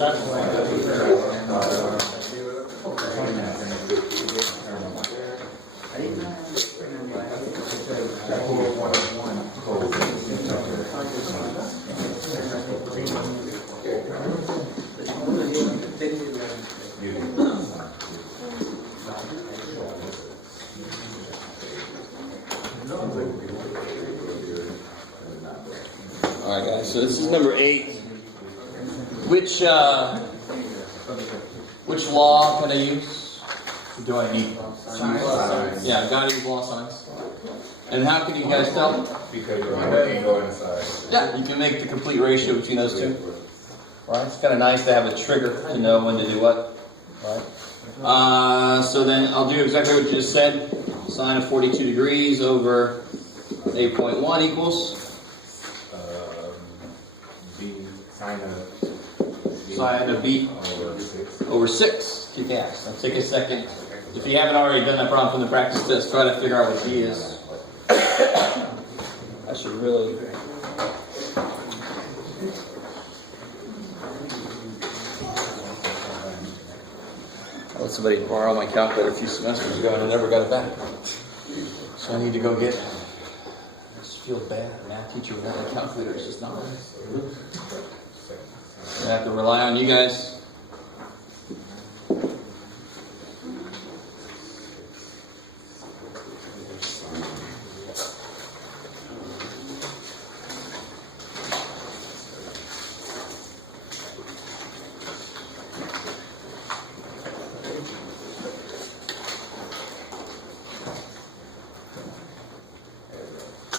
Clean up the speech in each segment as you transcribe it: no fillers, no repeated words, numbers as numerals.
All right, guys. So this is number 8. Which law can I use? Do I need? Yeah, I've got to use law signs. And how can you guys tell? Because your number can go inside. Yeah, you can make the complete ratio between those two. Right? It's kind of nice to have a trigger to know when to do what. Right? So then I'll do exactly what you just said. Sine of 42 degrees over 8.1 equals? B, sine of B over 6. Kick ass. Now take a second. If you haven't already done that problem from the practice test, try to figure out what B is. I should really... I let somebody borrow my calculator a few semesters ago and I never got it back. So I need to go get it. I just feel bad. Math teacher without a calculator is just not right. I have to rely on you guys.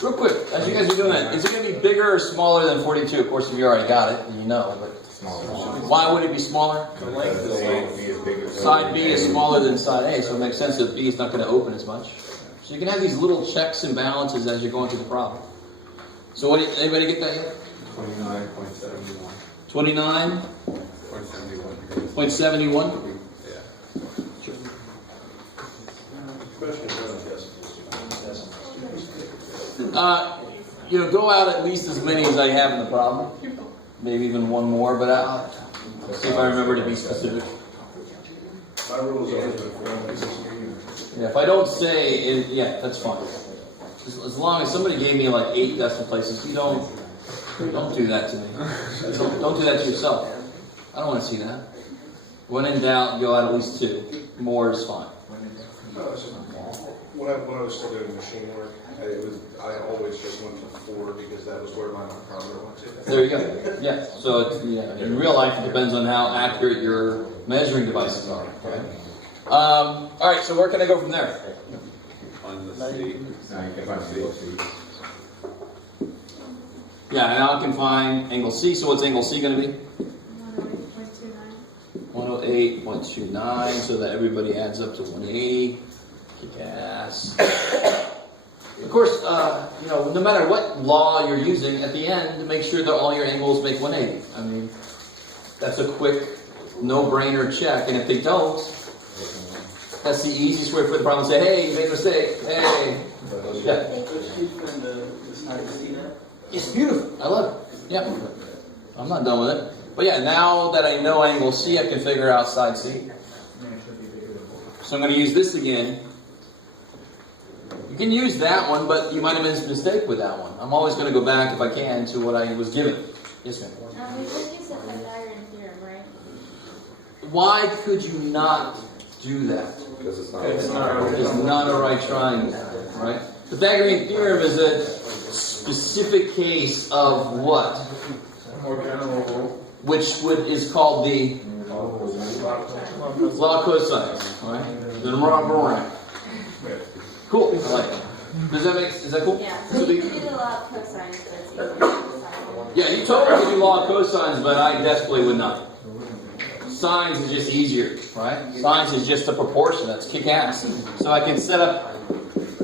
Real quick, as you guys are doing that, is it going to be bigger or smaller than 42? Of course, if you already got it, you know. But why would it be smaller? Side B is smaller than side A, so it makes sense that B is not going to open as much. So you can have these little checks and balances as you're going through the problem. So what? Anybody get that yet? 29.71. 29.71. Go out at least as many as I have in the problem. Maybe even one more, but I'll see if I remember to be specific. My rule is always Yeah, if I don't say, yeah, that's fine. As long as somebody gave me like 8 decimal places, you don't do that to me. Don't do that to yourself. I don't want to see that. When in doubt, go out at least 2. More is fine. When I was still doing machine work, I always just went to 4 because that was where my micrometer went to. There you go. Yeah. So in real life, it depends on how accurate your measuring devices are. Okay. All right. So where can I go from there? On the C. Now you can find C. Yeah, now I can find angle C. So what's angle C going to be? 108.29. So that everybody adds up to 180. Kick ass. Of course, no matter what law you're using, at the end, make sure that all your angles make 180. I mean, that's a quick, no-brainer check. And if they don't, that's the easiest way for the problem to say, hey, you made a mistake. Hey. Yeah. It's beautiful. I love it. Yeah. I'm not done with it. But yeah, now that I know angle C, I can figure out side C. So I'm going to use this again. You can use that one, but you might have made a mistake with that one. I'm always going to go back, if I can, to what I was given. Yes, ma'am? You said you said Pythagorean theorem, right? Why could you not do that? Because it's not a right triangle, right? Pythagorean theorem is a specific case of what? More general rule. Which is called the law of cosines, right? The right. Cool. I like it. Is that cool? Yeah. So you can do the law of cosines, but it's easier to decide. Yeah, you totally do law of cosines, but I definitely would not. Sines is just easier, right? Sines is just a proportion. That's kick ass. So I can set up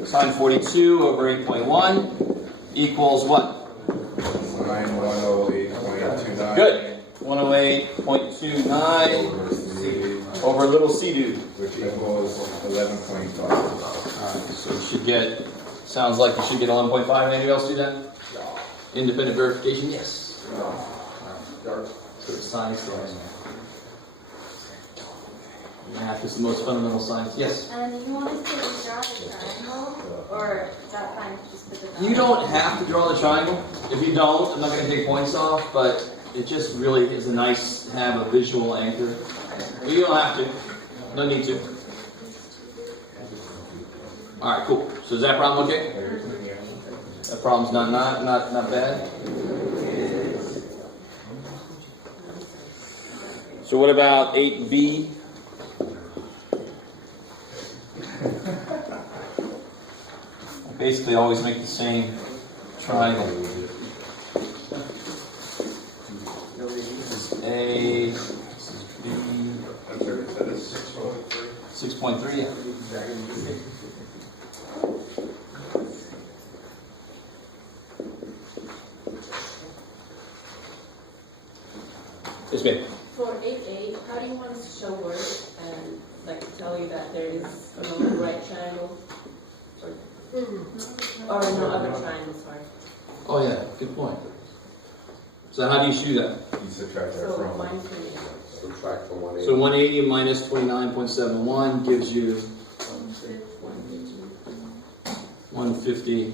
sine 42 over 8.1 equals what? 108.29. Good. 108.29 over little c dude. Which equals 11.5. Alright, so you should get, sounds like you should get 11.5. Anybody else do that? Independent verification? Yes. So science there. Math is the most fundamental science. Yes? And you want us to draw the triangle, or is that fine to just put the dot? You don't have to draw the triangle. If you don't, I'm not going to take points off, but it just really is a nice to have a visual anchor. But you don't have to. No need to. All right, cool. So is that problem okay? That problem's not bad. So what about 8b? Basically, always make the same triangle. This is A, this is B. I'm sorry, is that a 6.3? 6.3, yeah. Yes, ma'am. For 8A, how do you want us to show words and like tell you that there is no right triangle? Or no other triangle, sorry. Oh, yeah, good point. So how do you shoot that? You subtract that So from. mine's gonna be Subtract from 180. So 180 minus 29.71 gives you 150.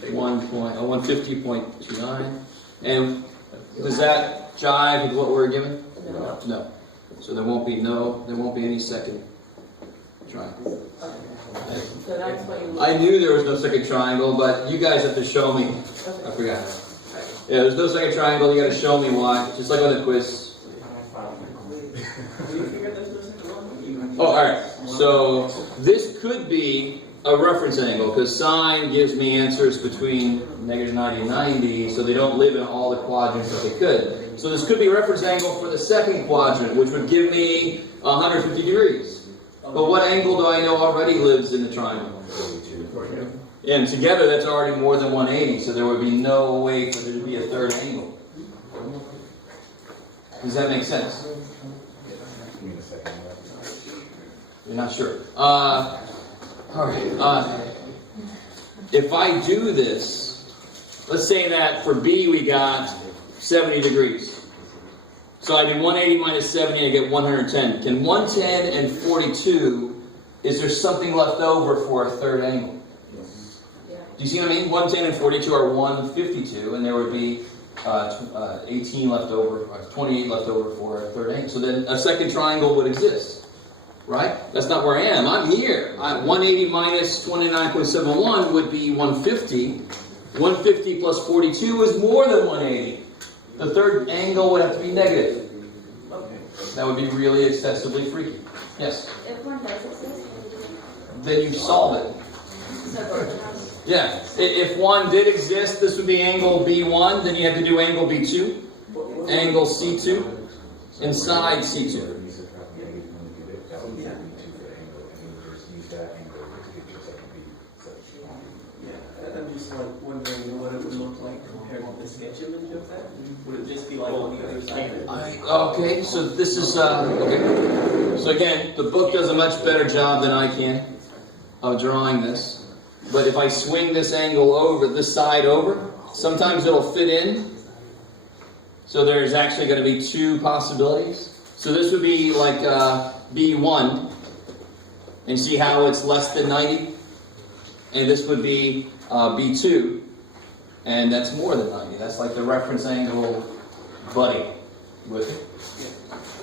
150.29. And does that jive with what we're given? No. No. So there won't be any second triangle. So that's what you I knew there was no second triangle, but you guys have to show me. I forgot. Yeah, there's no second triangle. You got to show me why. Just like on the quiz. Oh, all right. So this could be a reference angle because sine gives me answers between negative 90 and 90, so they don't live in all the quadrants that they could. So this could be a reference angle for the second quadrant, which would give me 150 degrees. But what angle do I know already lives in the triangle? And together that's already more than 180, so there would be no way for there to be a third angle. Does that make sense? Give me a second. You're not sure. Alright. If I do this, let's say that for B we got 70 degrees. So I did 180 minus 70, I get 110. Can 110 and 42, is there something left over for a third angle? Do you see what I mean? 110 and 42 are 152, and there would be 18 left over, or 28 left over for a third angle. So then a second triangle would exist, right? That's not where I am. I'm here. 180 minus 29.71 would be 150. 150 plus 42 is more than 180. The third angle would have to be negative. That would be really excessively freaky. Yes? If one does exist, Then you solve it. so both have. Yeah. If one did exist, this would be angle B1. Then you have to do angle B2. Angle C2. Inside C2. I'm just like wondering what it would look like compared to the sketch image of that. Would it just be like on the other side? Okay, so this is, okay. So again, the book does a much better job than I can of drawing this. But if I swing this angle over, this side over, sometimes it'll fit in. So there's actually going to be two possibilities. So this would be like B1. And see how it's less than 90? And this would be B2. And that's more than 90. That's like the reference angle buddy. With it?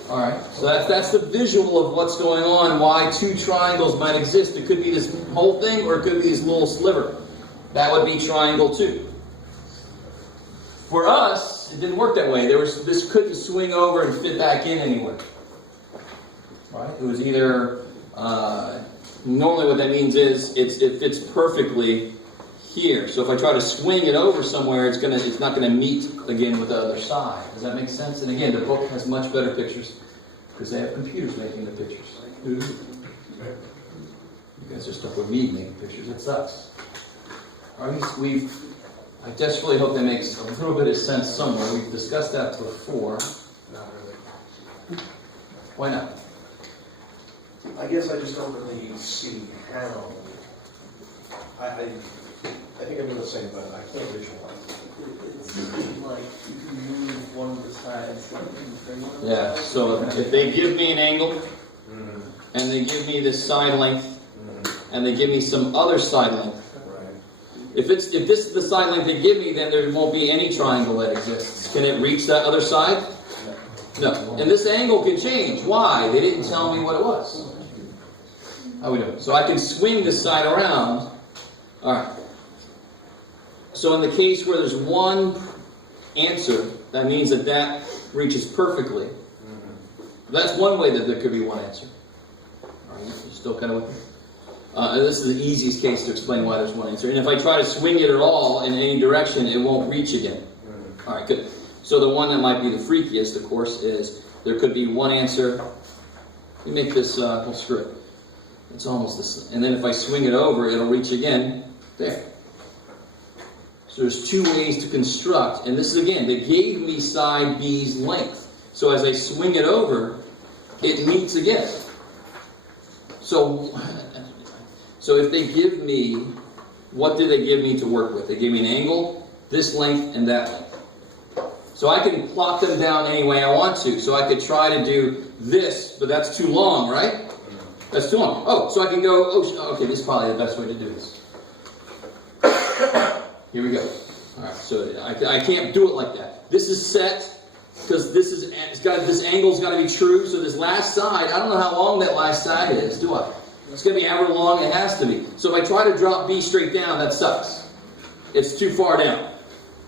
Alright, so that's the visual of what's going on, why two triangles might exist. It could be this whole thing, or it could be this little sliver. That would be triangle 2. For us, it didn't work that way. This couldn't swing over and fit back in anywhere. Right? It was either, normally what that means is it fits perfectly here. So if I try to swing it over somewhere, it's not gonna meet again with the other side. Does that make sense? And again, the book has much better pictures because they have computers making the pictures. You guys are stuck with me making pictures. It sucks. All right, I desperately hope that makes a little bit of sense somewhere. We've discussed that before. Not really. Why not? I guess I just don't really see how. I think I'm doing the same, but I can't visualize it. It seems like you can move one of the sides sides. Yeah, so if they give me an angle, Mhm. and they give me this side length, and they give me some other side length, Right. if this is the side length they give me, then there won't be any triangle that exists. Can it reach that other side? No. And this angle can change. Why? They didn't tell me what it was. How we doing? So I can swing this side around. All right. So in the case where there's one answer, that means that that reaches perfectly. That's one way that there could be one answer. All right, you still kind of with me? And this is the easiest case to explain why there's one answer. And if I try to swing it at all in any direction, it won't reach again. All right, good. So the one that might be the freakiest, of course, is there could be one answer. Let me make this, we'll screw it. It's almost this. And then if I swing it over, it'll reach again there. So there's two ways to construct. And this is, again, they gave me side B's length. So as I swing it over, it meets again. So if they give me, what did they give me to work with? They gave me an angle, this length, and that length. So I can plot them down any way I want to. So I could try to do this, but that's too long, right? That's too long. Oh, so I can go, okay, this is probably the best way to do this. Here we go. All right, so I can't do it like that. This is set, because this angle's got to be true. So this last side, I don't know how long that last side is, do I? It's going to be however long it has to be. So if I try to drop B straight down, that sucks. It's too far down,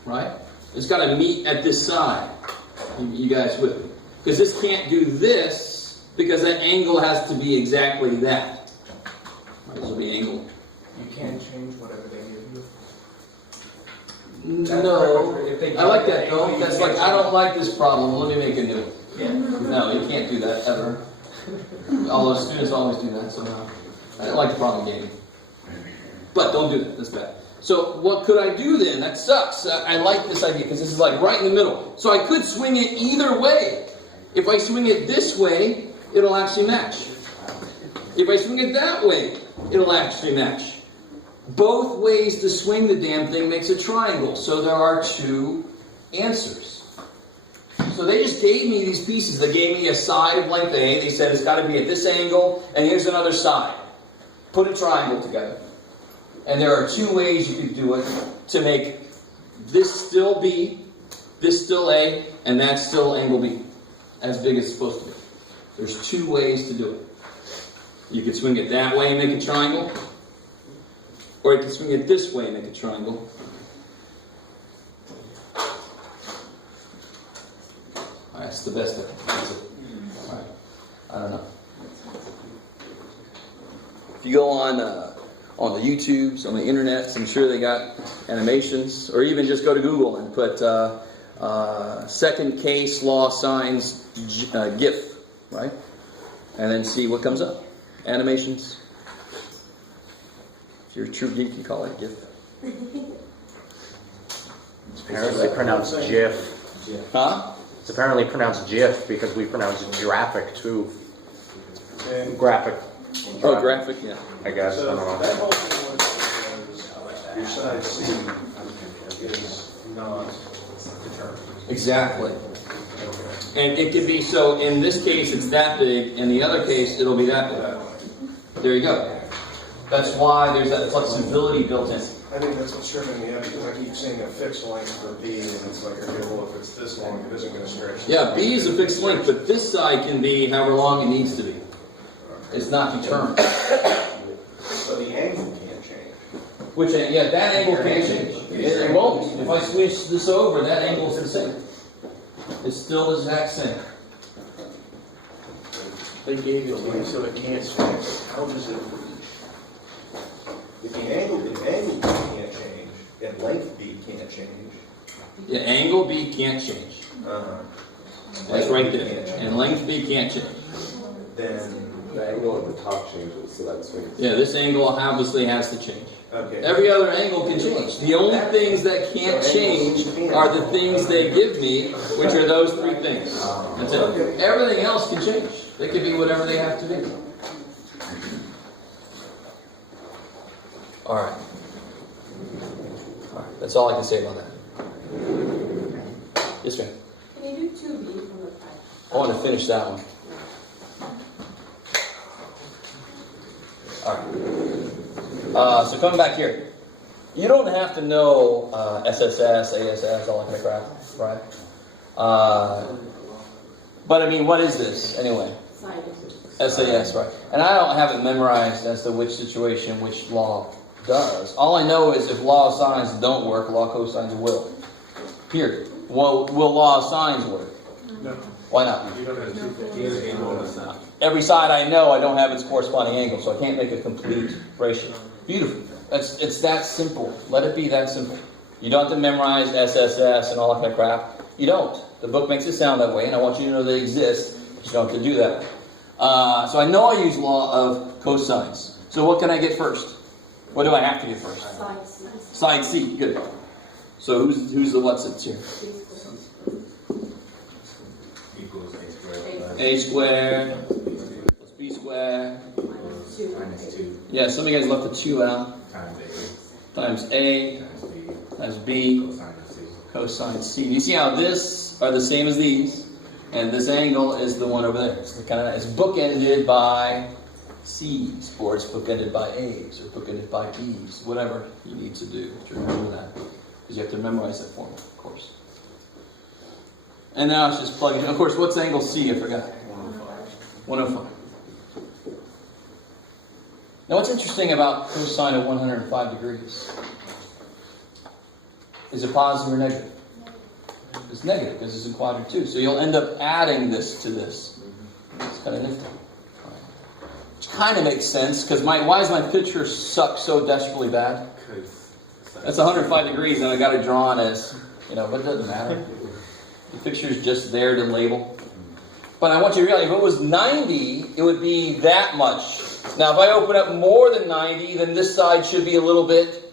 right? It's got to meet at this side. You guys with me? Because this can't do this, because that angle has to be exactly that. Right, this will be angle. You can't change whatever they give you. No, I like that though. That's like, I don't like this problem. Let me make a new one. No, you can't do that ever. Although students always do that, so no. I don't like the problem gaming. But don't do that. That's bad. So what could I do then? That sucks. I like this idea because this is like right in the middle. So I could swing it either way. If I swing it this way, it'll actually match. If I swing it that way, it'll actually match. Both ways to swing the damn thing makes a triangle. So there are two answers. So they just gave me these pieces. They gave me a side of length A. They said it's got to be at this angle, and here's another side. Put a triangle together. And there are two ways you could do it to make this still B, this still A, and that still angle B. As big as it's supposed to be. There's two ways to do it. You could swing it that way and make a triangle. Or you can swing it this way and make a triangle. Alright, that's the best I can do. That's it. Alright. I don't know. If you go on the YouTubes, on the internet, I'm sure they got animations. Or even just go to Google and put second case law signs GIF, right? And then see what comes up. Animations. If you're a true geek, you call it GIF. It's apparently pronounced GIF. Huh? It's apparently pronounced GIF because we pronounce it graphic too. Graphic. Oh, graphic, yeah. I guess. I don't know. That whole thing was, your side C is not determined. Exactly. And it could be, so in this case it's that big, in the other case it'll be that big. There you go. That's why there's that flexibility built in. I think that's what's tripping me up because I keep seeing a fixed length for B, and it's like, okay, well, if it's this long, it isn't going to stretch. Yeah, B is a fixed length, but this side can be however long it needs to be. It's not determined. So the angle can't change. Which, yeah, that angle can't change. It won't. If I switch this over, that angle's the same. It's still the exact same. They gave it to you so it can't change. How does it? If the angle B can't change, and length B can't change. Yeah, angle B can't change. That's right there. And length B can't change. Then The angle at the top changes, so that swings. Yeah, this angle obviously has to change. okay. Every other angle can change. The only things that can't change are the things they give me, which are those three things. That's it. Everything else can change. They can be whatever they have to do. All right. All right. That's all I can say about that. Yes, ma'am. Can you do 2B I want to finish that one. Alright. So coming back here. You don't have to know SSS, ASS, all that kind of crap, right? But I mean, what is this anyway? SAS, right? And I don't have it memorized as to which situation which law does. All I know is if law of sines don't work, law of cosines will. Period. Will law of sines work? No. Why not? You don't have 250 angle on the side. Every side I know I don't have its corresponding angle, so I can't make a complete ratio. Beautiful. It's that simple. Let it be that simple. You don't have to memorize SSS and all that kind of crap. You don't. The book makes it sound that way, and I want you to know they exist. You don't have to do that. So I know I use law of cosines. So what can I get first? What do I have to get first? Side C. Good. So who's the what's it here? Equals A squared. A squared plus B squared. Minus 2 Yeah, some of you guys left the 2 out. times Times A A times B cosine of C. cosine C. You see how this are the same as these? And this angle is the one over there. It's it's bookended by C's, or it's bookended by A's, or bookended by B's, whatever you need to do to remember that. Because you have to memorize that formula, of course. And now it's just plugging in. Of course, what's angle C? I forgot. 105. Now what's interesting about cosine of 105 degrees? Is it positive or negative? It's negative because it's in quadrant 2. So you'll end up adding this to this. It's kind of nifty. Which kind of makes sense because why does my picture suck so desperately bad? That's 105 degrees and I got it drawn as, but it doesn't matter. The picture's just there to label. But I want you to realize if it was 90, it would be that much. Now if I open up more than 90, then this side should be a little bit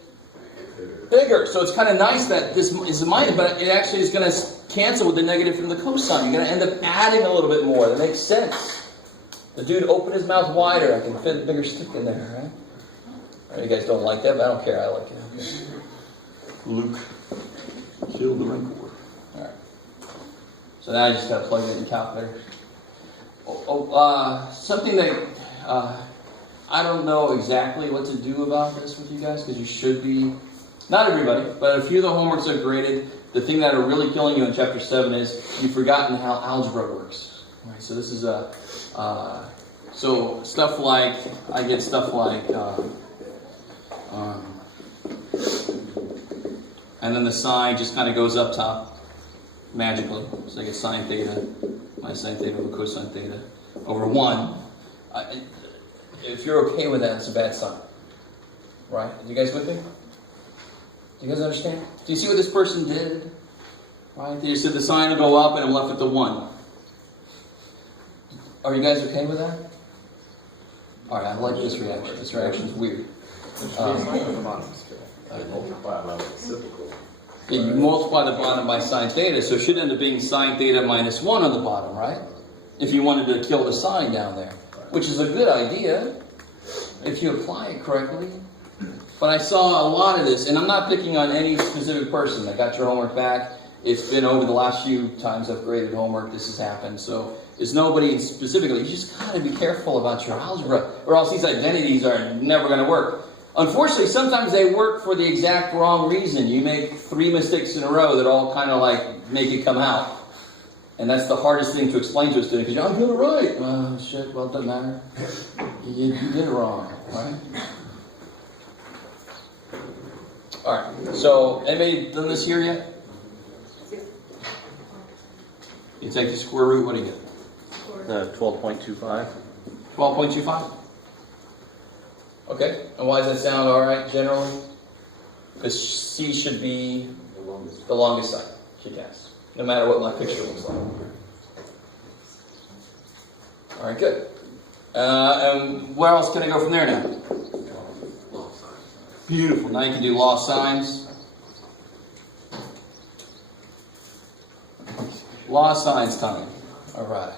bigger. So it's kind of nice that this is minus, but it actually is going to cancel with the negative from the cosine. You're going to end up adding a little bit more. That makes sense. The dude opened his mouth wider. I can fit a bigger stick in there, right? Right, you guys don't like that, but I don't care. I like it. Okay. Luke killed the Rancor. All right. So now I just got to plug it in the calculator. Something that I don't know exactly what to do about this with you guys because you should be. Not everybody, but a few of the homeworks are graded. The thing that are really killing you in Chapter 7 is you've forgotten how algebra works. Right? So this is so stuff like, I get stuff like, and then the sign just kind of goes up top magically. So I get sine theta minus sine theta over cosine theta over 1. If you're okay with that, it's a bad sign. Right? You guys with me? Do you guys understand? Do you see what this person did? Right? They said the sign will go up and I'm left with the 1. Are you guys okay with that? Alright, I like this reaction. This reaction is weird. You multiply the bottom by sine theta, so it should end up being sine theta minus 1 on the bottom, right? If you wanted to kill the sign down there. Which is a good idea, if you apply it correctly. But I saw a lot of this, and I'm not picking on any specific person. I got your homework back. It's been over the last few times I've graded homework, this has happened. So it's nobody specifically. You just got to be careful about your algebra, or else these identities are never going to work. Unfortunately, sometimes they work for the exact wrong reason. You make 3 mistakes in a row that all kind of like make it come out. And that's the hardest thing to explain to a student, because I'm doing it right. Oh, shit, well, it doesn't matter. You did it wrong, right? Alright, so anybody done this here yet? You take the square root, what do you get? 12.25. 12.25? Okay, and why does that sound alright generally? Because C should be the longest side, should guess. No matter what my picture looks like. Alright, good. And where else can I go from there now? Beautiful. Now you can do law of sines. Law of sines time. Alright.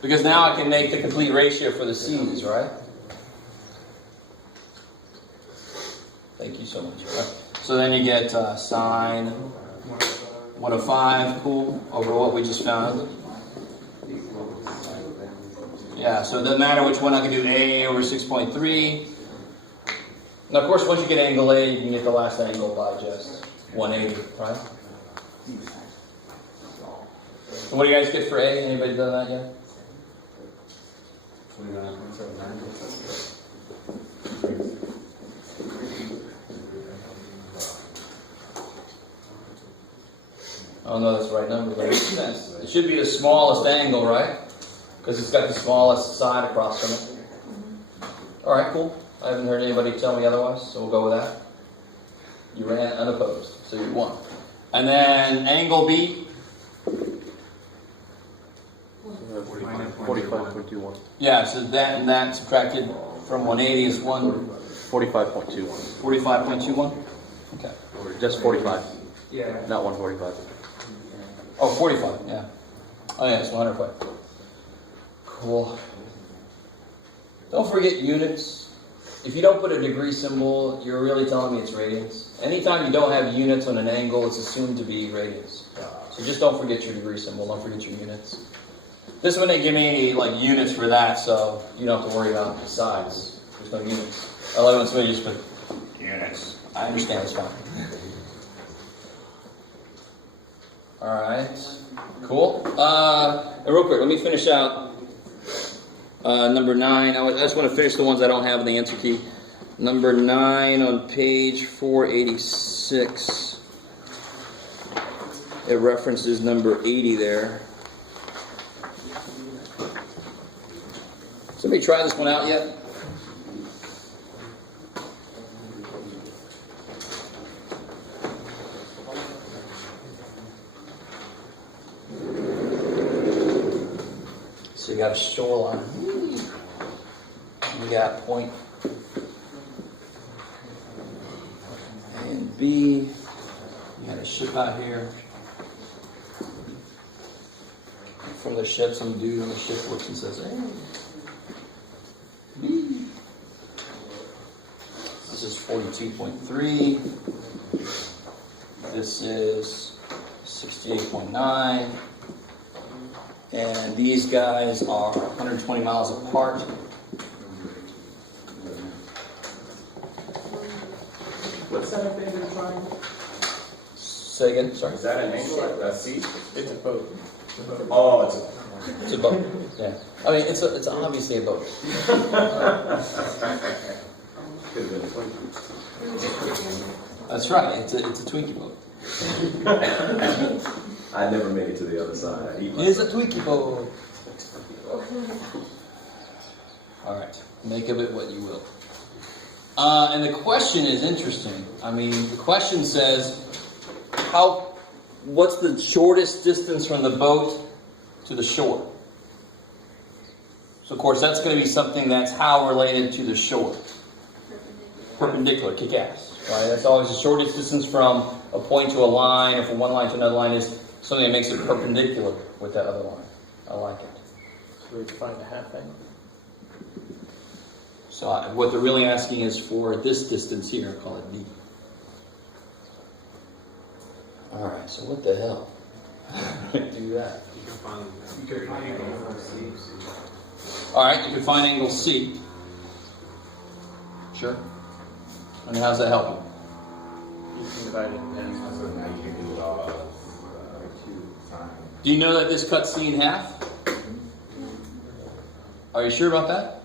Because now I can make the complete ratio for the C's, right? Thank you so much. So then you get sine What a 5, cool, over what we just found. Yeah, so it doesn't matter which one, I can do A over 6.3. Now, of course, once you get angle A, you can get the last angle by just 180, right? So what do you guys get for A? Anybody done that yet? 29.79. I don't know that's the right number, but it makes sense. It should be the smallest angle, right? Because it's got the smallest side across from it. All right, cool. I haven't heard anybody tell me otherwise, so we'll go with that. You ran unopposed, so you won. And then angle B. 45.21. Yeah, so that and that subtracted from 180 is 45.21. 45.21. Okay. Just 45, Yeah. not 145. Oh, 45, yeah. Oh, yeah, it's 105. Cool. Don't forget units. If you don't put a degree symbol, you're really telling me it's radians. Anytime you don't have units on an angle, it's assumed to be radians. So just don't forget your degree symbol. Don't forget your units. This one didn't give me any like units for that, so you don't have to worry about the sides. There's no units. I love when somebody just put units. I understand, it's fine. All right, cool. And real quick, let me finish out number 9. I just want to finish the ones I don't have in the answer key. Number 9 on page 486. It references number 80 there. Somebody try this one out yet? So you got a shoreline. You got point A and B. You got a ship out here. From the ship, some dude on the ship looks and says, "Hey, B." This is 42.3. This is 68.9. And these guys are 120 miles apart. What's that favorite triangle? Say again, sorry. Is that an angle? That's C? It's a boat. Oh, it's a. It's a boat. Yeah. I mean, it's obviously a boat. Could have been a Twinkie. That's right. It's a Twinkie boat. I never made it to the other side. I eat It's a myself. Twinkie boat. All right. Make of it what you will. And the question is interesting. I mean, the question says, what's the shortest distance from the boat to the shore? So, of course, that's going to be something that's how related to the shore. Perpendicular, kick ass. Right? That's always the shortest distance from a point to a line, or from one line to another line, is something that makes it perpendicular with that other line. I like it. So we find a half angle. So what they're really asking is for this distance here, call it B. All right, so what the hell? Do that. All right, you can find angle C. Sure. And how's that help you? You can divide it in half. Do you know that this cuts C in half? Are you sure about that?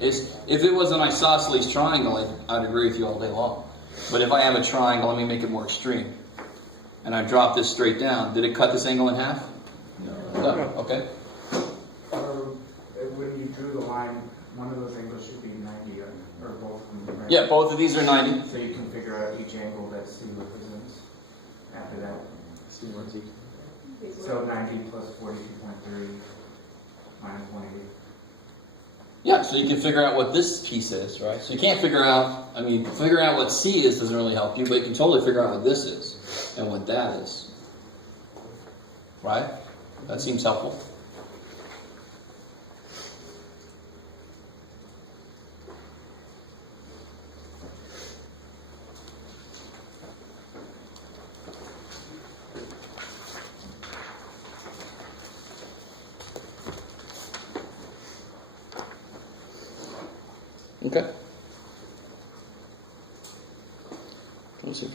If it was an isosceles triangle, I'd agree with you all day long. But if I have a triangle, let me make it more extreme. And I drop this straight down. Did it cut this angle in half? No. Okay. Or when you drew the line, one of those angles should be 90, or both of them. Right? Yeah, both of these are 90. So you can figure out each angle that C represents after that. So 90 plus 42.3 minus 180. Yeah, so you can figure out what this piece is, right? So you can't figure out, figuring out what C is doesn't really help you, but you can totally figure out what this is and what that is. Right? That seems helpful. Okay. Let's see if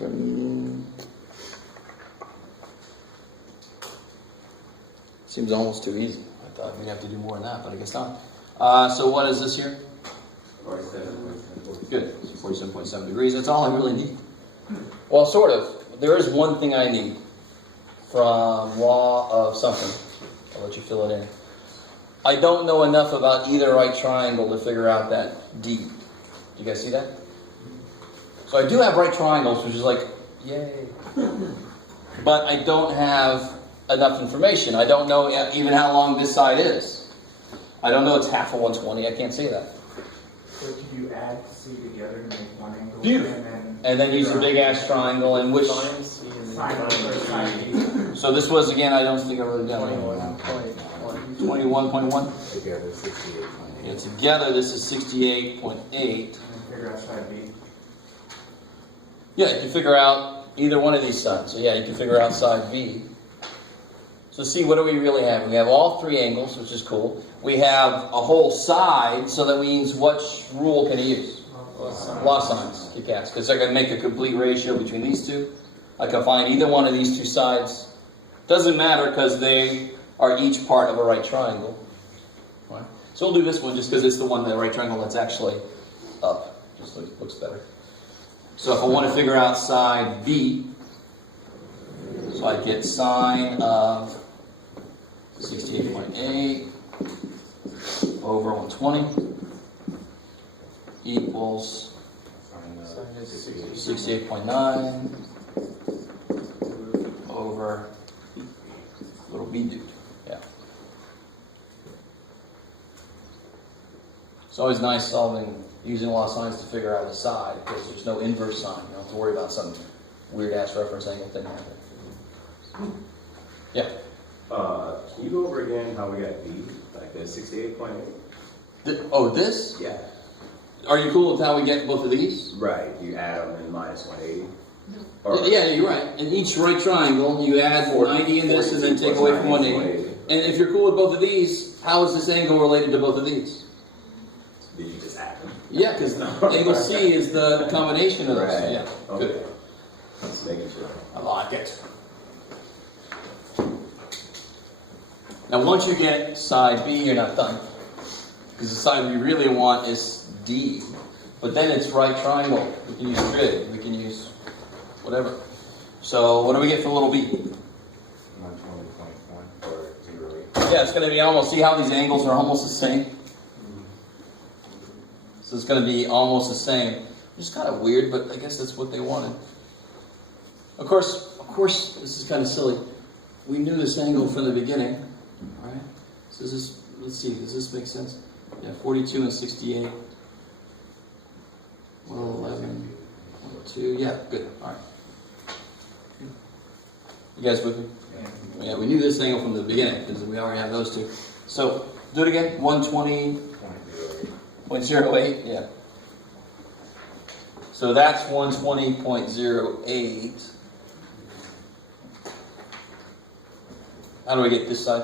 seems almost too easy. I thought we'd have to do more than that, but I guess not. So what is this here? Good. 47.7 degrees. That's all I really need. Well, sort of. There is one thing I need from law of something. I'll let you fill it in. I don't know enough about either right triangle to figure out that D. You guys see that? So I do have right triangles, which is like, yay. But I don't have enough information. I don't know even how long this side is. I don't know it's half of 120. I can't say that. So could you add C together to make one angle? Beautiful. And then use the big ass triangle and which... Sine A or sine So this was, again, I don't think I wrote it down. 21.1? Together, 68. Yeah, together this is 68.8. B, and figure out side B. Yeah, you can figure out either one of these sides. So yeah, you can figure out side B. So see, what do we really have? We have all three angles, which is cool. We have a whole side, so that means which rule can I use? Law signs, kick ass, because I can make a complete ratio between these two. I can find either one of these two sides. Doesn't matter because they are each part of a right triangle. Right? So we'll do this one just because it's the one, the right triangle that's actually up. Just looks better. So if I want to figure out side B, so I get sine of 68.8 over 120 equals 68.9 over little b dude. Yeah. It's always nice using law signs to figure out a side because there's no inverse sign. You don't have to worry about some weird ass reference angle thing happening. Yeah. Can you go over again how we got B? Like the 68.8? Oh, this? Yeah. Are you cool with how we get both of these? Right. You add them in minus 180. Yeah, you're right. In each right triangle, you add 90 in this and then take away from 180. And if you're cool with both of these, how is this angle related to both of these? Did you just add them? Yeah, because angle C is the combination of those. Right. Yeah, Okay. good. Just making sure. I like it. Now, once you get side B, you're not done. Because the side we really want is D. But then it's right triangle. We can use grid. We can use whatever. So, what do we get for little b? 120.1 or 0.8. Yeah, it's going to be almost, see how these angles are almost the same? So it's going to be almost the same. Which is kind of weird, but I guess that's what they wanted. Of course, this is kind of silly. We knew this angle from the beginning. Alright? So this is, let's see, does this make sense? Yeah, 42 and 68. 111, 102, yeah, good, alright. You guys with me? Yeah, we knew this angle from the beginning, because we already have those two. So, do it again, 120.08, yeah. So that's 120.08. How do I get this side?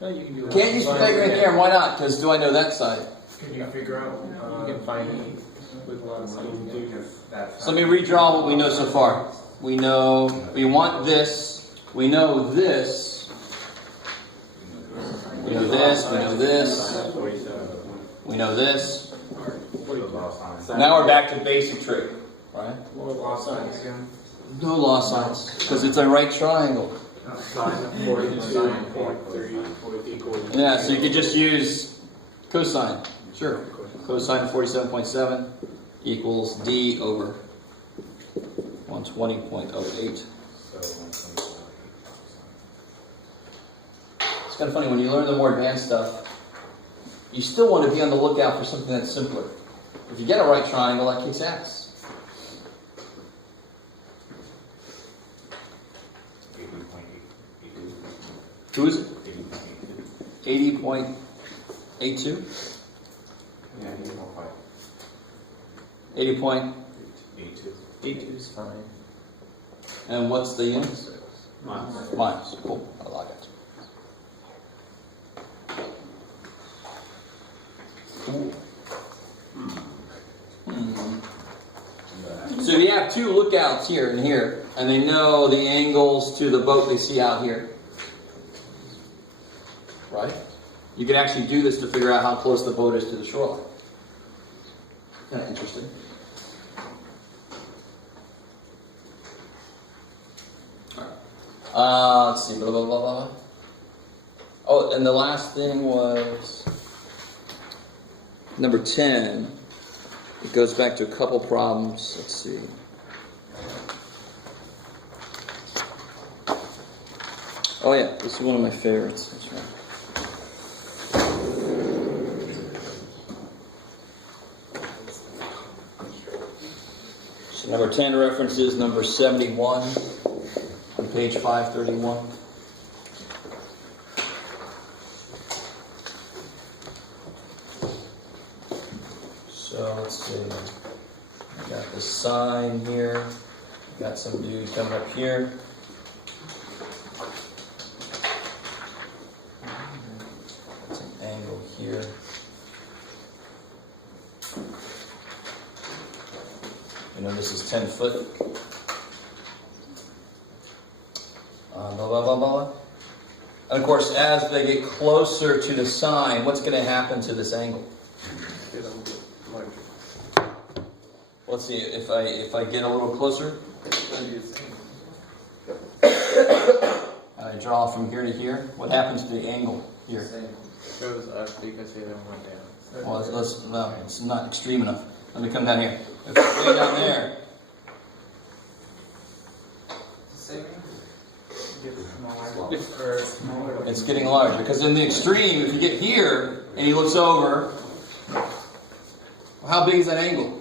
No, you can do it. Can't use Pythagorean theorem, why not? Because do I know that side? Can you figure out? You can find me with a lot of signs. So let me redraw what we know so far. We know, we want this, we know this, we know this, we know this, we know this. Now we're back to basic trig, right? Law signs again. No law signs, because it's a right triangle. Sine of 42.3 Yeah, so you could just use cosine. Sure. Cosine of 47.7 equals D over 120.08. It's kind of funny, when you learn the more advanced stuff, you still want to be on the lookout for something that's simpler. If you get a right triangle, that kicks ass. Who is it? 80.82? Yeah, 80.82. 82 is fine. And what's the units? Miles. Cool. I like it. Cool. So if you have two lookouts here and here, and they know the angles to the boat they see out here, right? You can actually do this to figure out how close the boat is to the shoreline. Kind of interesting. Let's see, blah, blah, blah, blah. Oh, and the last thing was number 10. It goes back to a couple problems. Let's see. Oh yeah, this is one of my favorites. That's right. So number 10 references number 71 on page 531. So let's see. I got the sign here. Got some dude coming up here. That's an angle here. You know this is 10 foot. Blah, blah, blah, blah. And of course, as they get closer to the sign, what's going to happen to this angle? Let's see, if I get a little closer, and I draw from here to here, what happens to the angle here? Goes up because the other one went down. Well, no, it's not extreme enough. Let me come down here. If it's way down there, it's getting larger. Because in the extreme, if you get here and he looks over, how big is that angle?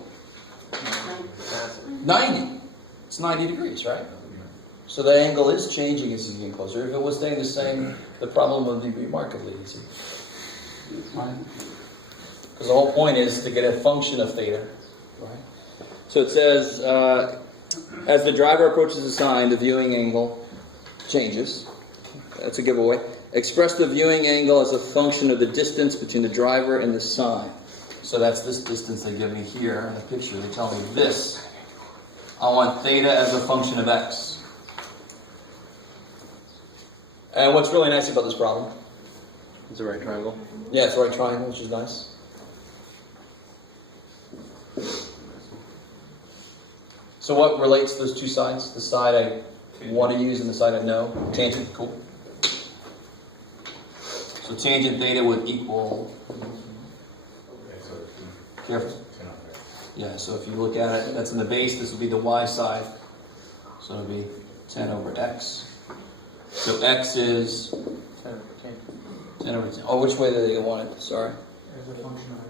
90. It's 90 degrees, right? So the angle is changing as it's getting closer. If it was staying the same, the problem would be remarkably easy. Right? Because the whole point is to get a function of theta. Right? So it says, as the driver approaches the sign, the viewing angle changes. That's a giveaway. Express the viewing angle as a function of the distance between the driver and the sign. So that's this distance they give me here in the picture. They tell me this. I want theta as a function of x. And what's really nice about this problem? It's a right triangle. Yeah, it's a right triangle, which is nice. So what relates those two sides? The side I want to use and the side I know? Tangent, cool. So tangent theta would equal... Careful. Yeah, so if you look at it, that's in the base, this would be the y side. So it would be 10 over x. So x is 10 over 10. Oh, which way do they want it? Sorry. As a function of it.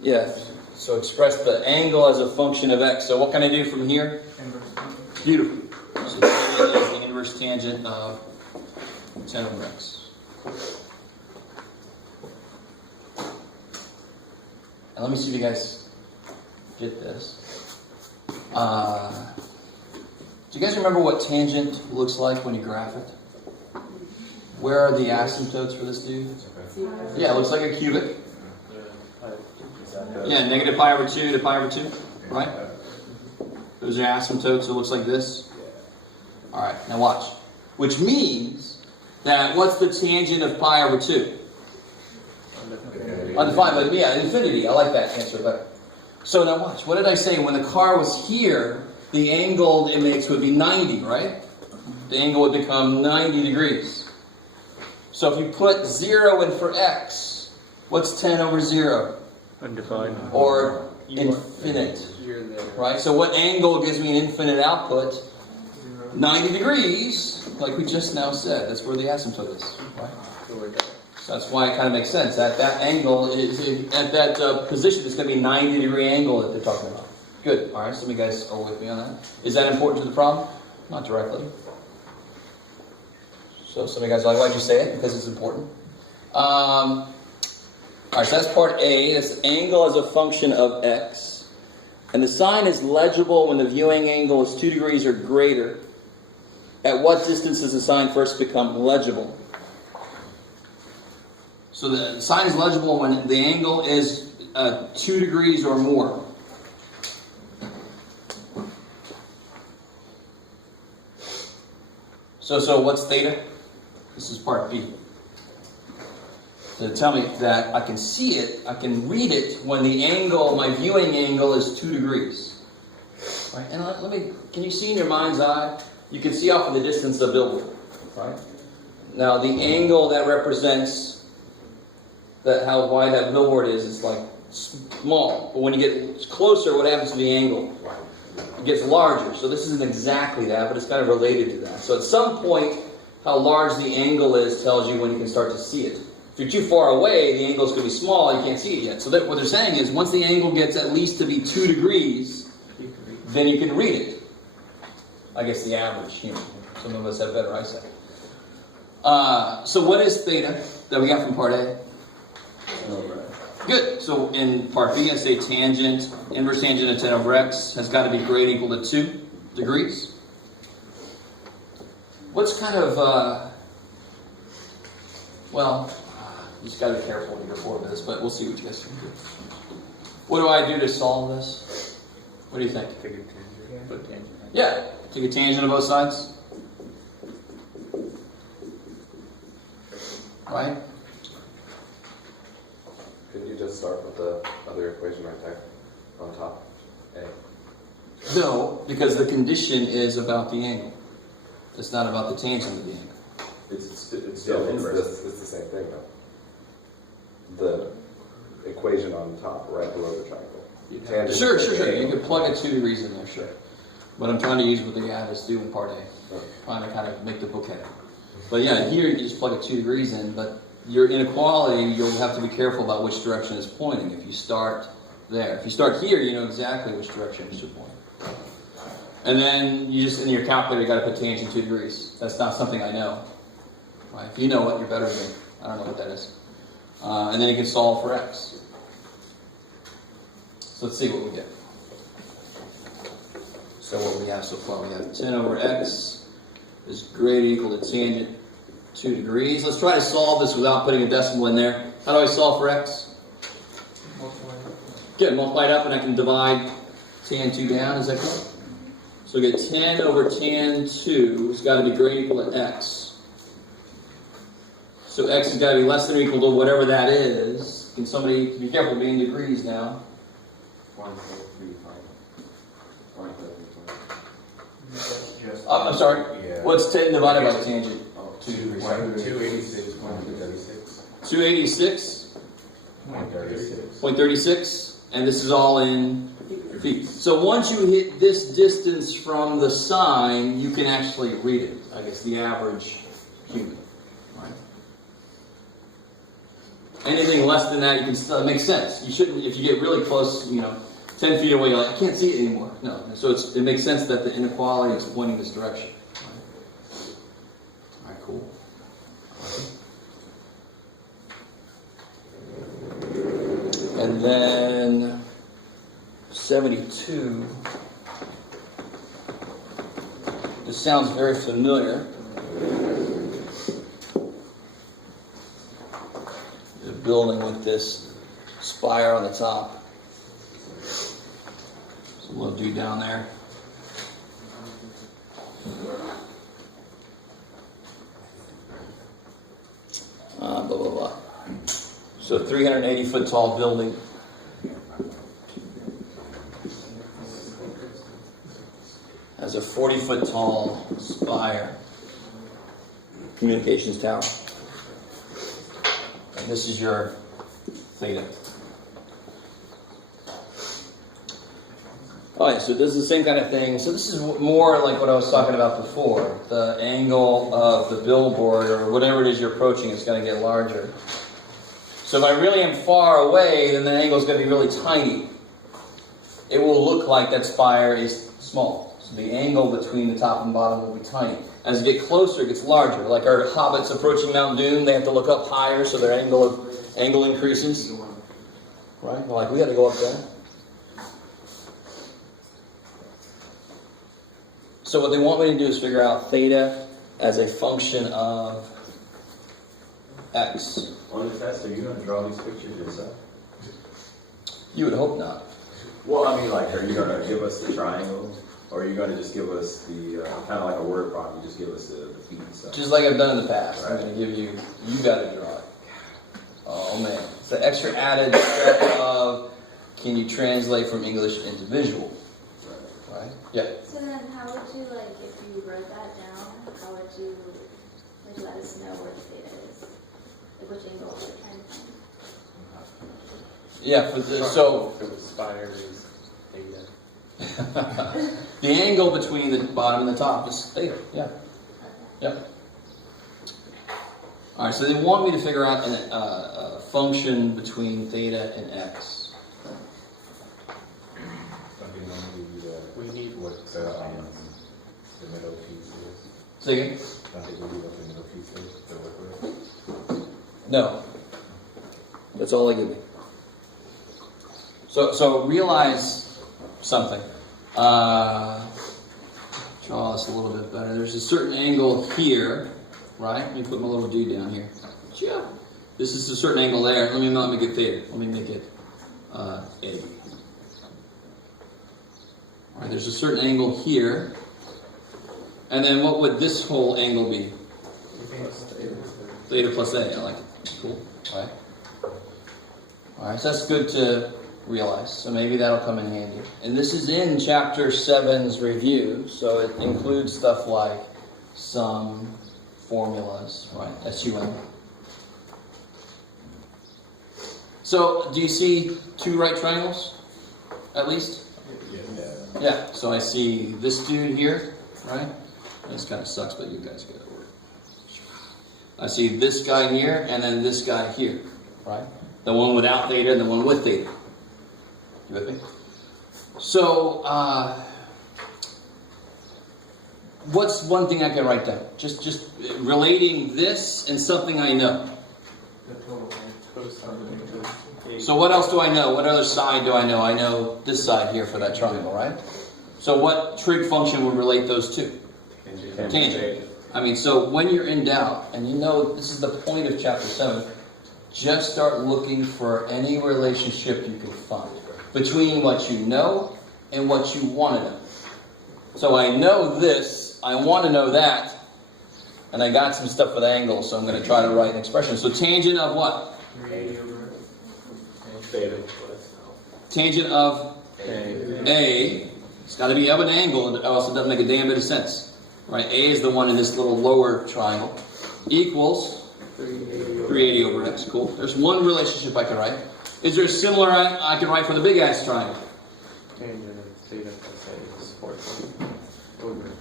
Yeah, so express the angle as a function of x. So what can I do from here? Inverse. Beautiful. So tangent is the inverse tangent of 10 over x. And let me see if you guys get this. Do you guys remember what tangent looks like when you graph it? Where are the asymptotes for this dude? Yeah, it looks like a cubic. Yeah, negative pi over 2 to pi over 2, right? Those are asymptotes, so it looks like this. Alright, now watch. Which means that what's the tangent of pi over 2? Undefined, but yeah, infinity. I like that answer better. So now watch. What did I say? When the car was here, the angle it makes would be 90, right? The angle would become 90 degrees. So if you put 0 in for x, what's 10 over 0? Undefined. Or infinite. Right? So what angle gives me an infinite output? 90 degrees, like we just now said. That's where the asymptote is. Right? So that's why it kind of makes sense. At that angle, at that position, it's going to be a 90-degree angle that they're talking about. Good. All right, some of you guys are with me on that. Is that important to the problem? Not directly. So some of you guys are like, why'd you say it? Because it's important. All right, so that's part A. That's angle as a function of x. And the sign is legible when the viewing angle is 2 degrees or greater. At what distance does the sign first become legible? So So the sign is legible when the angle is 2 degrees or more. So what's theta? This is part B. To tell me that I can see it, I can read it when the angle, my viewing angle is 2 degrees. Right? And let me, can you see in your mind's eye? You can see off in the distance the billboard. Right? Now the angle that represents that how wide that billboard is like small. But when you get closer, what happens to the angle? It gets larger. So this isn't exactly that, but it's kind of related to that. So at some point, how large the angle is tells you when you can start to see it. If you're too far away, the angle is going to be small, you can't see it yet. So what they're saying is, once the angle gets at least to be 2 degrees, then you can read it. I guess the average human. Some of us have better eyesight. So what is theta that we got from part A? Good. So in part B, I say tangent, inverse tangent of 10 over x has got to be greater or equal to 2 degrees. What's kind of, well, you just got to be careful when you go forward with this, but we'll see what you guys can do. What do I do to solve this? What do you think? Take a tangent. Put a tangent. Yeah. Take a tangent on both sides. Right? Couldn't you just start with the other equation right there on top? A. No, because the condition is about the angle. It's not about the tangent of the angle. It's the same thing though. The equation on top, right below the triangle. Tangent Sure. to the You angle. can plug a 2 degrees in there, sure. But I'm trying to use what the guy is doing in part A. Trying to kind of make the bouquet. But yeah, here you can just plug a 2 degrees in, but your inequality, you'll have to be careful about which direction it's pointing. If you start there. If you start here, you know exactly which direction it should point. And then you just, in your calculator, you got to put tangent 2 degrees. That's not something I know. Right? If you know it, you're better than me. I don't know what that is. And then you can solve for x. So let's see what we get. So what we have so far, we have 10 over x is greater or equal to tangent 2 degrees. Let's try to solve this without putting a decimal in there. How do I solve for x? Good, multiply it up and I can divide tan 2 down, is that correct? So we get 10 over tan 2 has got to be greater or equal to x. So x has got to be less than or equal to whatever that is. Can somebody, be careful being degrees now. 1.35. I'm sorry. Yeah. What's 10 divided by tangent? 286. 286. 0.36. 0.36. And this is all in feet. So once you hit this distance from the sign, you can actually read it. I guess the average human. Right? Anything less than that, you can still, it makes sense. You shouldn't, if you get really close, 10 feet away, you're like, I can't see it anymore. No. So it makes sense that the inequality is pointing this direction. All right, cool. And then 72. This sounds very familiar. There's a building with this spire on the top. There's a little dude down there. Blah, blah, blah. So 380 foot tall building. Has a 40 foot tall spire. Communications tower. And this is your theta. Oh yeah, so this is the same kind of thing. So this is more like what I was talking about before. The angle of the billboard or whatever it is you're approaching is going to get larger. So if I really am far away, then the angle is going to be really tiny. It will look like that spire is small. So the angle between the top and bottom will be tiny. As you get closer, it gets larger. Like our hobbits approaching Mount Doom, they have to look up higher so their angle increases. Right? They're like, we got to go up there. So what they want me to do is figure out theta as a function of x. On the test, are you gonna draw these pictures yourself? You would hope not. Well, I mean, like, are you gonna give us the triangles? Or are you gonna just give us the, kind of like a word problem, you just give us the feet and stuff? Just like I've done in the past. I'm going to give you, you got to draw it. Oh man. It's the extra added step of, can you translate from English into visual? Right? Yeah. So then how would you, like, if you wrote that down, how would you, like, let us know where the theta is? Like, which angle you're trying to find? Yeah, for the, so It was spires, theta. the angle between the bottom and the top is theta. Yeah. Yeah. All right, so they want me to figure out a function between theta and x. We need what the middle piece is. Say again? Don't think we do what the middle piece is to work with. No. That's all they give me. So realize something. Draw this a little bit better. There's a certain angle here, right? Let me put my little dude down here. Yeah. This is a certain angle there. Let me not make it theta. Let me make it A. All right, there's a certain angle here. And then what would this whole angle be? Theta plus A. I like it. Cool. All right. All right, so that's good to realize. So maybe that'll come in handy. And this is in Chapter 7's review, so it includes stuff like sum, formulas, right? SUM. So, do you see two right triangles, at least? Yeah, so I see this dude here, right? This kind of sucks, but you guys get it. I see this guy here, and then this guy here, right? The one without theta and the one with theta. You with me? So, what's one thing I can write down? Just relating this and something I know. The total height. So what else do I know? What other side do I know? I know this side here for that triangle, right? So what trig function would relate those two? Tangent. I mean, so when you're in doubt, and you know this is the point of Chapter 7, just start looking for any relationship you can find between what you know and what you want to know. So I know this, I want to know that, and I got some stuff with angles, so I'm going to try to write an expression. So tangent of what? Theta. Tangent of A. It's got to be of an angle, or else it doesn't make a damn bit of sense. Right? A is the one in this little lower triangle. Equals 380 over x. Cool. There's one relationship I can write. Is there a similar I can write for the big ass triangle? Tangent of theta plus A is 420 over x.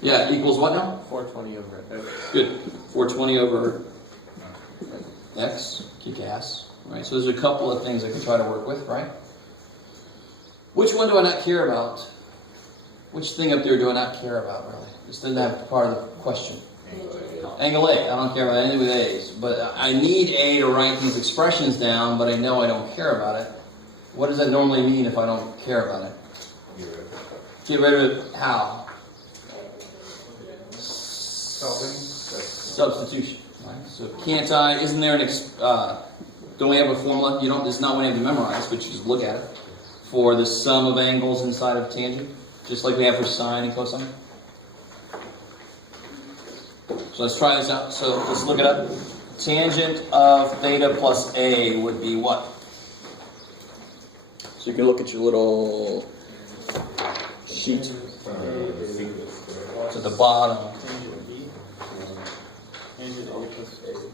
Yeah, equals what now? 420 over x. Good. 420 over x. Kick ass. Right? So there's a couple of things I can try to work with, right? Which one do I not care about? Which thing up there do I not care about, really? This doesn't have part of the question. Angle A. I don't care about any with A's. But I need A to write these expressions down, but I know I don't care about it. What does that normally mean if I don't care about it? Get rid of it how? Substitution. Right? So can't I, isn't there don't we have a formula? You don't, it's not one you have to memorize, but you just look at it. For the sum of angles inside of tangent. Just like we have for sine and cosine. So let's try this out. So let's look it up. Tangent of theta plus A would be what? So you can look at your little sheet. It's at the bottom.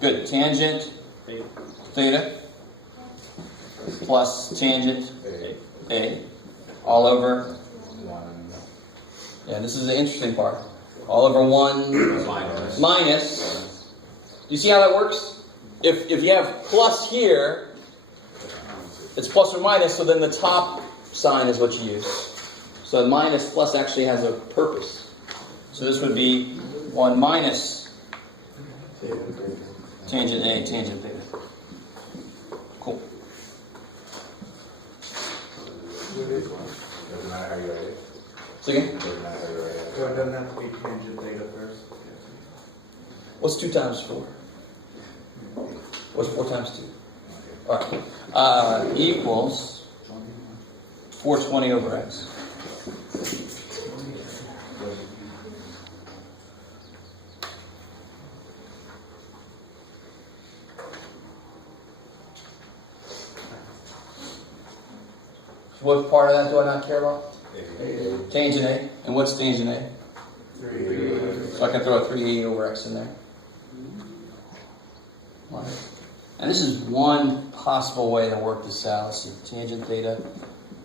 Good. Tangent theta plus tangent A all over. Yeah, this is the interesting part. All over 1 minus. Do you see how that works? If you have plus here, it's plus or minus, so then the top sign is what you use. So minus plus actually has a purpose. So this would be 1 minus tangent A, tangent theta. Cool. Doesn't matter how you write it. So again? Doesn't matter how you write it. So it doesn't have to be tangent theta first. What's 2 times 4? What's 4 times 2? All right. Equals 420 over x. So what part of that do I not care about? Tangent A. And what's tangent A? 3. So I can throw a 380 over x in there. Right. And this is one possible way to work this out. Let's see, tangent theta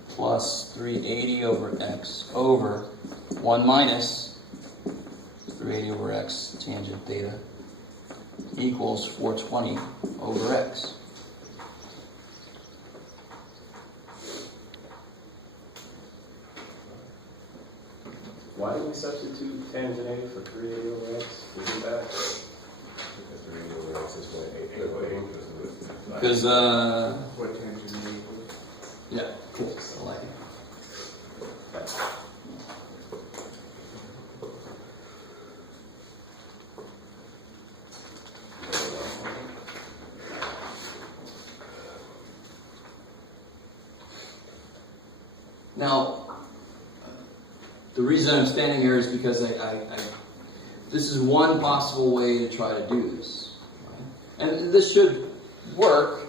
plus 380 over x over 1 minus 380 over x tangent theta equals 420 over x. Why do we substitute tangent A for 380 over x to do that? Because 380 over x is what Because, What tangent A equals? yeah, cool. I like it. Now, the reason I'm standing here is because this is one possible way to try to do this. Right? And this should work,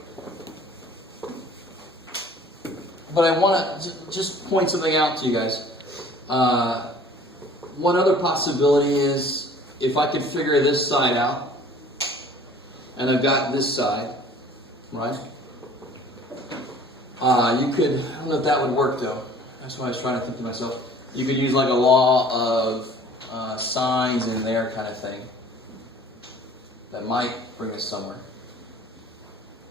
but I want to just point something out to you guys. One other possibility is if I could figure this side out, and I've got this side, right? You could, I don't know if that would work though. That's why I was trying to think to myself. You could use like a law of sines in there kind of thing. That might bring us somewhere.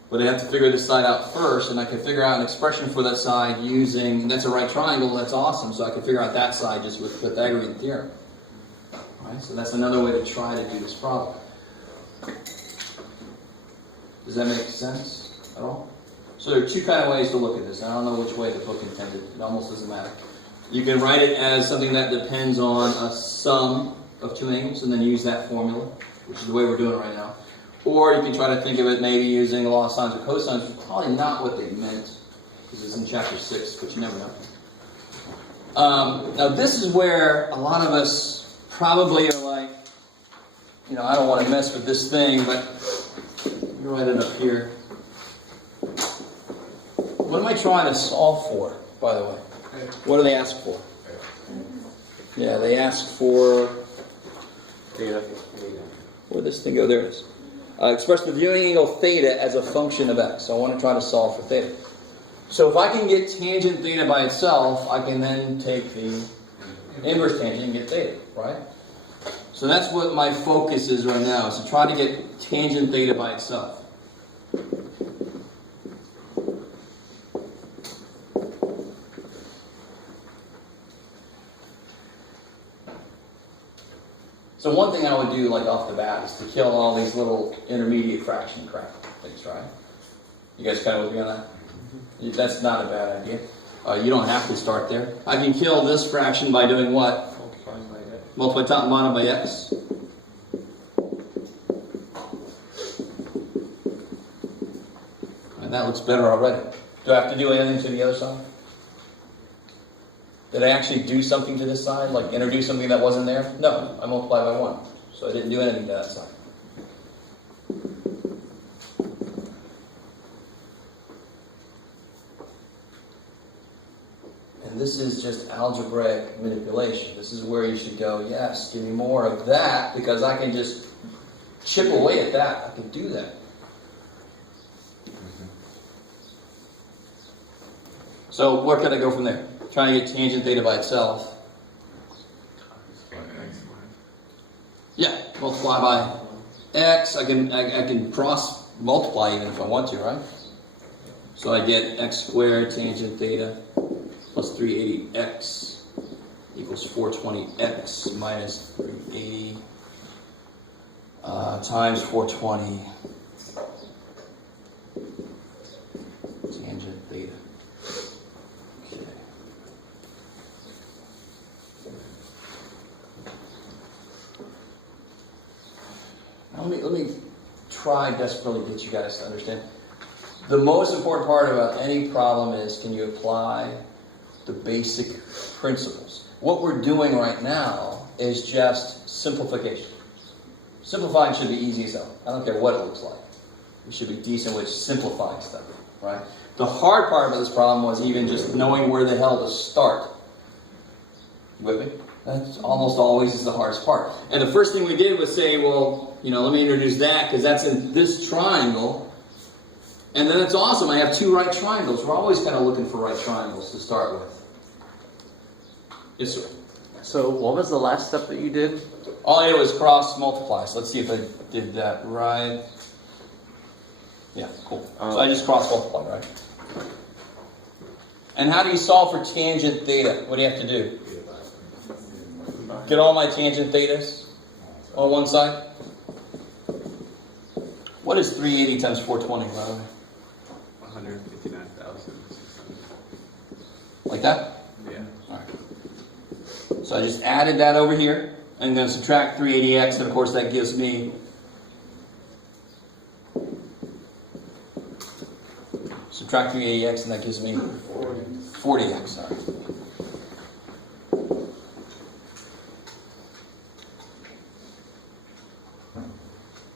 But I have to figure this side out first, and I can figure out an expression for that side using, that's a right triangle, that's awesome, so I can figure out that side just with Pythagorean theorem. Right? So that's another way to try to do this problem. Does that make sense at all? So there are 2 kind of ways to look at this. I don't know which way the book intended. It almost doesn't matter. You can write it as something that depends on a sum of 2 angles and then use that formula, which is the way we're doing it right now. Or you can try to think of it maybe using law of sines or cosines, which is probably not what they meant, because it's in chapter 6, but you never know. Now this is where a lot of us probably are like, I don't want to mess with this thing, but let me write it up here. What am I trying to solve for, by the way? What do they ask for? Yeah, they ask for Theta. where'd this thing go? There it is. Express the viewing angle theta as a function of x. So I want to try to solve for theta. So if I can get tangent theta by itself, I can then take the inverse tangent and get theta, right? So that's what my focus is right now, is to try to get tangent theta by itself. So one thing I would do, like off the bat, is to kill all these little intermediate fraction crap things, right? You guys kind of with me on that? That's not a bad idea. You don't have to start there. I can kill this fraction by doing what? Multiply top and bottom by x. And that looks better already. Do I have to do anything to the other side? Did I actually do something to this side, like introduce something that wasn't there? No, I multiplied by 1. So I didn't do anything to that side. And this is just algebraic manipulation. This is where you should go, yes, give me more of that, because I can just chip away at that. I can do that. So where can I go from there? Trying to get tangent theta by itself. Yeah, multiply by x. I can cross multiply even if I want to, right? So I get x squared tangent theta plus 380x equals 420x minus 380 times 420 tangent theta. try desperately to get you guys to understand. The most important part about any problem is, can you apply the basic principles? What we're doing right now is just simplification. Simplifying should be easy as hell. I don't care what it looks like. We should be decent with simplifying stuff, right? The hard part of this problem was even just knowing where the hell to start. You with me? That's almost always is the hardest part. And the first thing we did was say, well, let me introduce that because that's in this triangle. And then it's awesome. I have two right triangles. We're always kind of looking for right triangles to start with. Yes, sir. So what was the last step that you did? All I did was cross multiply. So let's see if I did that right. Yeah, cool. So I just cross multiply, right? And how do you solve for tangent theta? What do you have to do? Get all my tangent thetas on one side. What is 380 times 420, by the way? 159,600. Like that? Yeah. All right. So I just added that over here. I'm going to subtract 380x, and of course that gives me subtract 380x, and that gives me 40x. Sorry.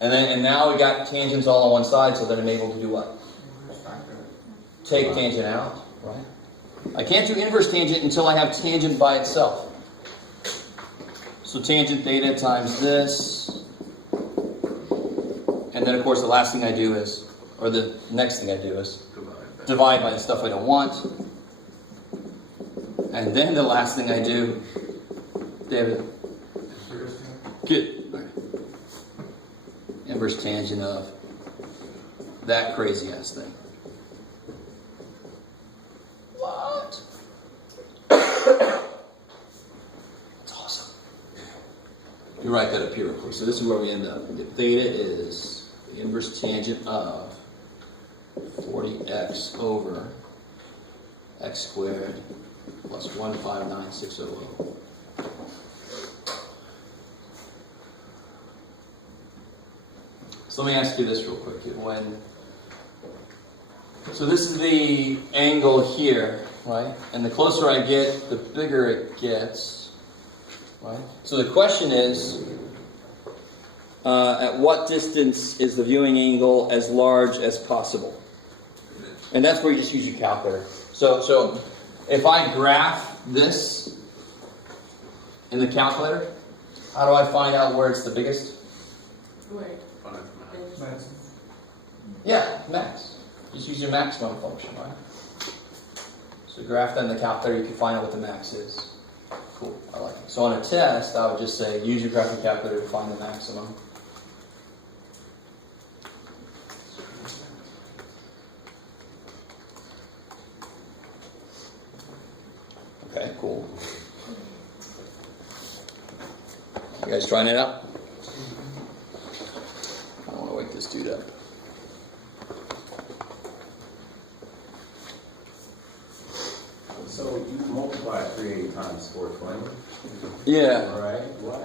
And now we got tangents all on one side, so that I'm able to do what? Take tangent out, right? I can't do inverse tangent until I have tangent by itself. So tangent theta times this. And then of course the last thing I do is, or the next thing I do is, divide by the stuff I don't want. And then the last thing I do, David, get inverse tangent of that crazy ass thing. What? It's awesome. You write that up here real quick. So this is where we end up. Theta is the inverse tangent of 40x over x squared plus 159,608. So let me ask you this real quick. So this is the angle here, right? And the closer I get, the bigger it gets, right? So the question is, at what distance is the viewing angle as large as possible? And that's where you just use your calculator. So if I graph this in the calculator, how do I find out where it's the biggest? Right. Yeah, max. Just use your maximum function, right? So graph that in the calculator, you can find out what the max is. Cool, I like it. So on a test, I would just say, use your graphing calculator to find the maximum. Okay, cool. You guys trying it out? I don't want to wake this dude up. So you multiply 380 times 420. Yeah. Right? Why?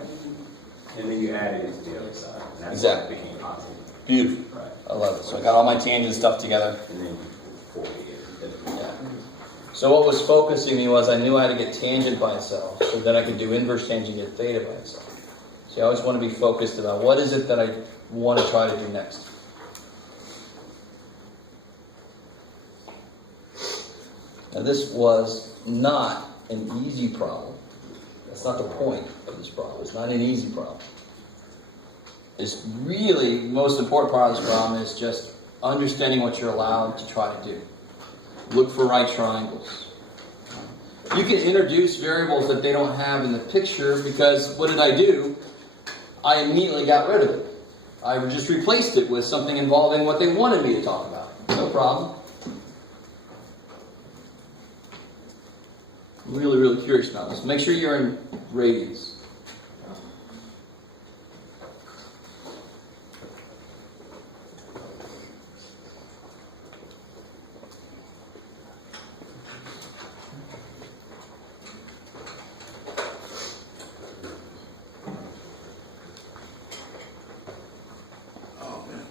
And then you add it to the other side. And that's Exactly. why it became positive. Beautiful. Right. I love it. So I got all my tangent stuff together. And then 40. Yeah. So what was focusing me was I knew how to get tangent by itself, so then I could do inverse tangent and get theta by itself. So I always want to be focused about what is it that I want to try to do next. Now this was not an easy problem. That's not the point of this problem. It's not an easy problem. It's really, the most important part of this problem is just understanding what you're allowed to try to do. Look for right triangles. You can introduce variables that they don't have in the picture because what did I do? I immediately got rid of it. I just replaced it with something involving what they wanted me to talk about. No problem. I'm really, really curious about this. Make sure you're in radians. Oh, man.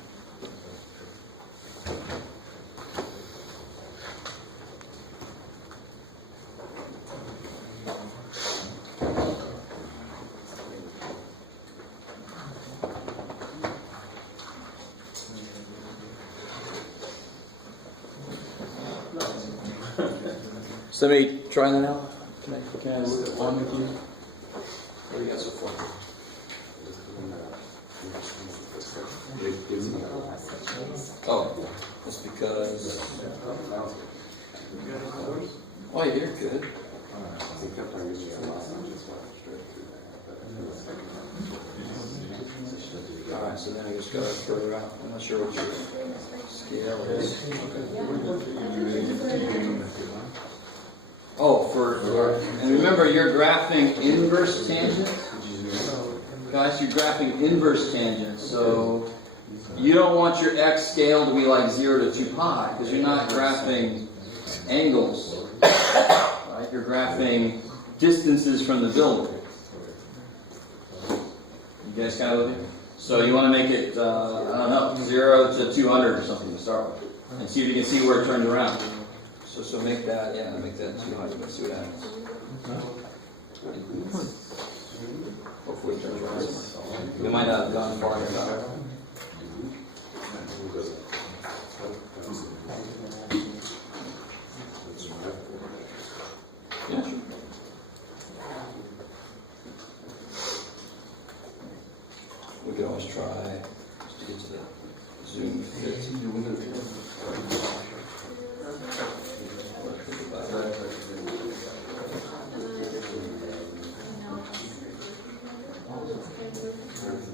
Somebody try that out? Can I work on with you? What do you got so far? Oh, that's because. Oh, you're good. Alright, so then I just gotta further out. I'm not sure what your scale is. Oh, and remember you're graphing inverse tangent? Guys, you're graphing inverse tangent, so you don't want your x scale to be like 0 to 2 pi, because you're not graphing angles, right? You're graphing distances from the building. You guys got it with me? So you want to make it, I don't know, 0 to 200 or something to start with, and see if you can see where it turns around. So make that, make that 200. Let's see what happens. Hopefully it turns around. You might not have gone far enough. Yeah, sure. We could always try just to get to the zoom fit.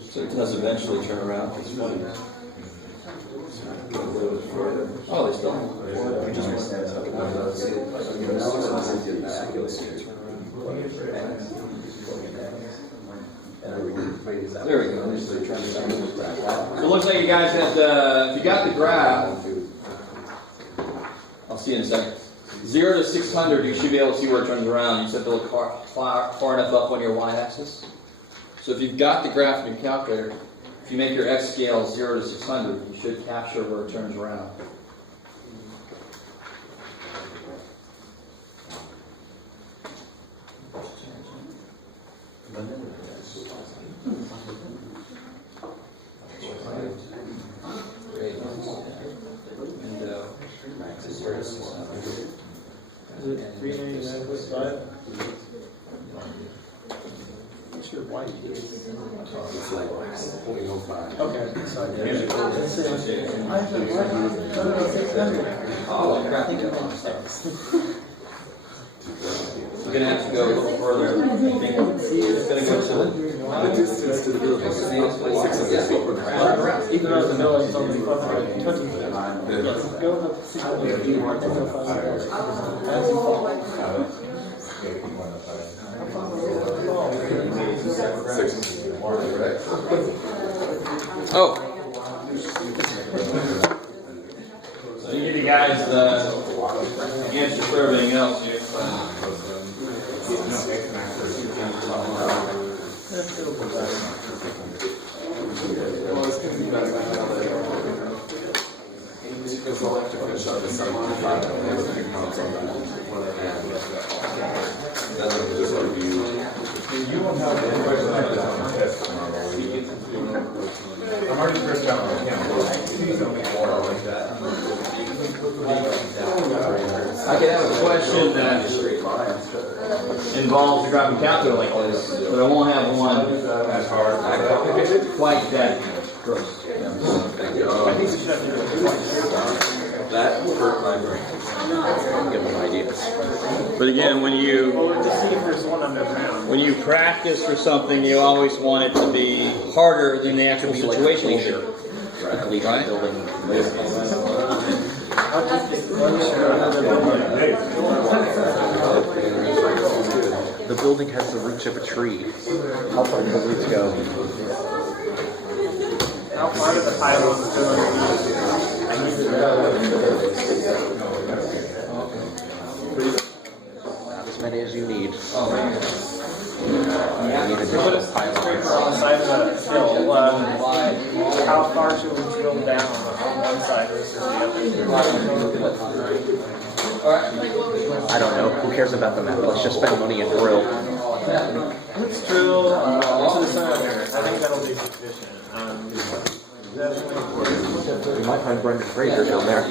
So it does eventually turn around. It's funny. Oh, they still have. We just there we go. So it looks like you guys have if you got the graph, I'll see you in a second. 0 to 600, you should be able to see where it turns around. You just have to look far enough up on your y-axis. So if you've got the graph in your calculator, if you make your x scale 0 to 600, you should capture where it turns around. Is it 399.5? What's your white? It's like 0.05. Okay, sorry. We're going to have to go a little further. I think it's going to go to The distance to the building is 600 feet. Even though the building's only 520 feet. Yes, go up 600 feet, 1,500. Oh. So you give you guys the answer for everything else here. Well, it's going to be better. Because they'll have to finish up the 75 and everything comes on that. Then they'll just review. I'm already first down on the camera. I could have a question that involves a graphing calculator like this, but I won't have one That's hard. quite that gross. That hurt my brain. Give them ideas. But again, when To see if there's one underground. you practice for something, you always want it to be harder than the actual situation you should. Right? The building has the roots of a tree. How far do the roots go? How far did the pylons go underneath? I need to know. Not as many as you need. Oh, man. You put a skyscraper on the side of the hill. How far should we drill down on one side versus the other? Alright. I don't know. Who cares about the map? Let's just spend money and drill. Let's drill to the center. I think that'll be sufficient. We might find Brendan Fraser down there.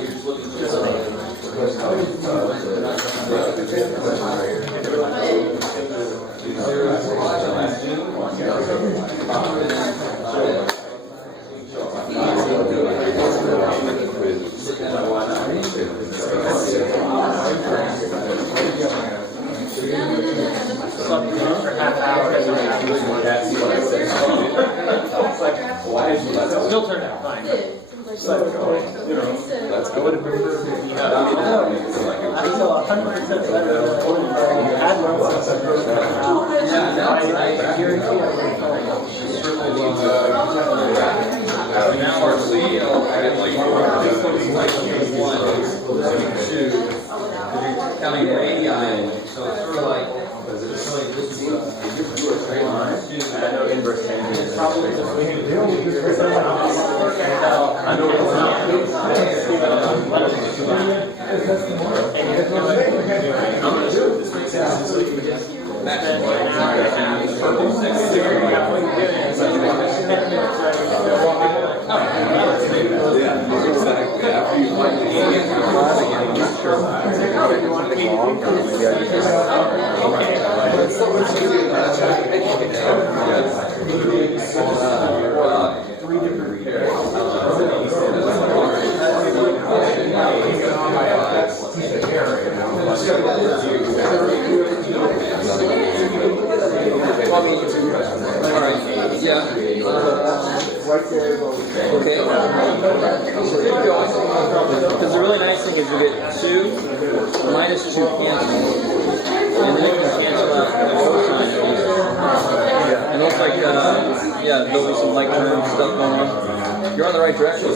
Slept for half hour. Still turned out fine. Slept, you know, I would have preferred to be up. I feel 100% better than I had I guarantee I would have felt An hour lead, at like counting radii, so it's sort of like, this is a straight line. I know inverse tangent is probably the I know it's I'm gonna show this makes sense this week, but yeah, exactly. After you find the game, I'm not sure why. three different Okay. Because the really nice thing is you get 2 minus 2 cancel. And then you can cancel out the overtime. And it looks like, yeah, there'll be some like term stuff going on. You're on the right direction.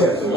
Okay.